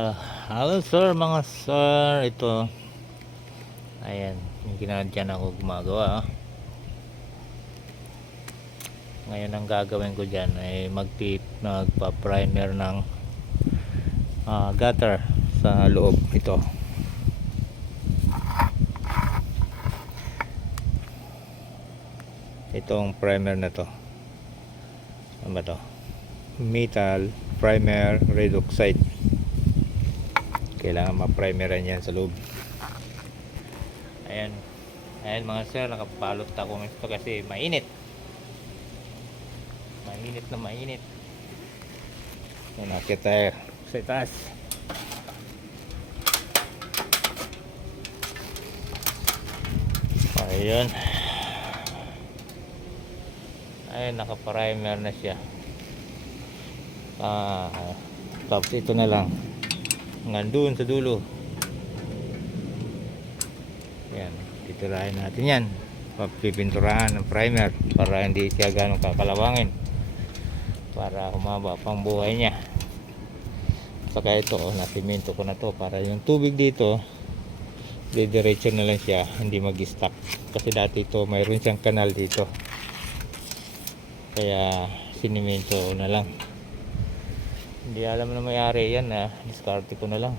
Hello sir, mga sir, ito ayan, yung ginadyan ako gumagawa. Ngayon ang gagawin ko dyan ay magpa-primer ng gutter sa loob. Itong primer na to, ano ba to? Metal primer red oxide. Kailangan ma-primeran yan sa loob. Ayan mga sir, nakapalot ako nito kasi mainit na mainit. Nakit tayo sa itaas. Ayun, naka-primer na siya. Tapos ito na lang ngandun sa dulo. Yan, titirahin natin yan, papipinturahan ng primer para hindi siya ganong kakalawangin, para humaba pang buhay niya. Saka ito, nasimento ko na to para yung tubig dito didiretso na lang siya, hindi mag-stuck. Kasi dati ito mayroon siyang kanal dito, kaya sinimento na lang. Hindi alam na may-ari yan, diskarte ko na lang.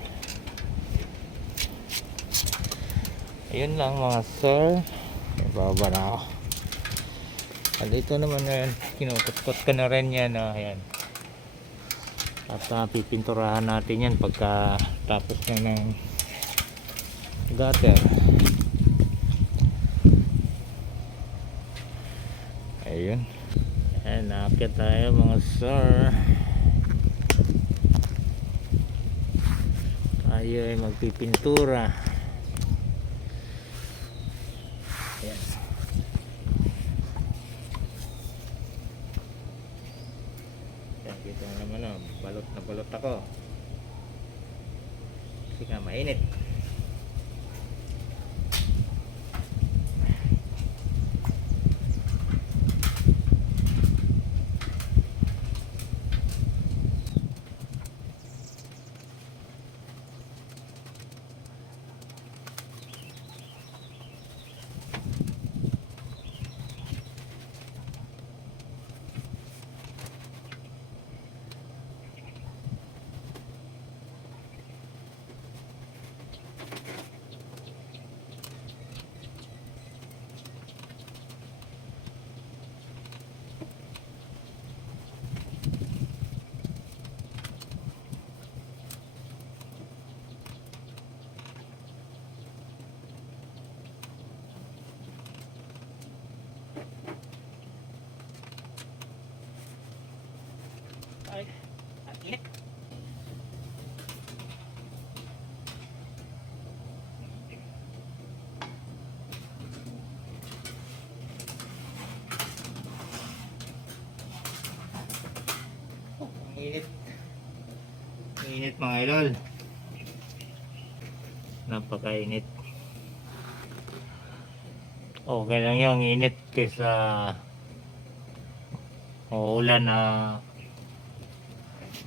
Ayun lang mga sir, ibaba na ako. At ito naman na yan, kinukutkot ka na rin yan. Ayan. At pipinturahan natin yan pagka tapos na ng gutter. Ayun. Ayan, nakakit tayo mga sir. Tayo ay magpipintura. Ayan. Ayan, kita naman balot na balot ako kasi nga mainit. Ay, ang init. Init mga idol, napakainit. Okay lang yung init kaysa uulan na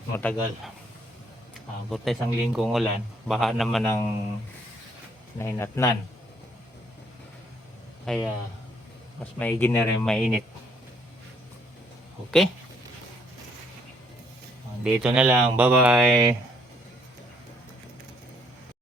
matagal. Buta isang linggong ulan, baka naman ang nahinatnan, kaya mas maigi na rin mainit. Okay, dito na lang, bye bye.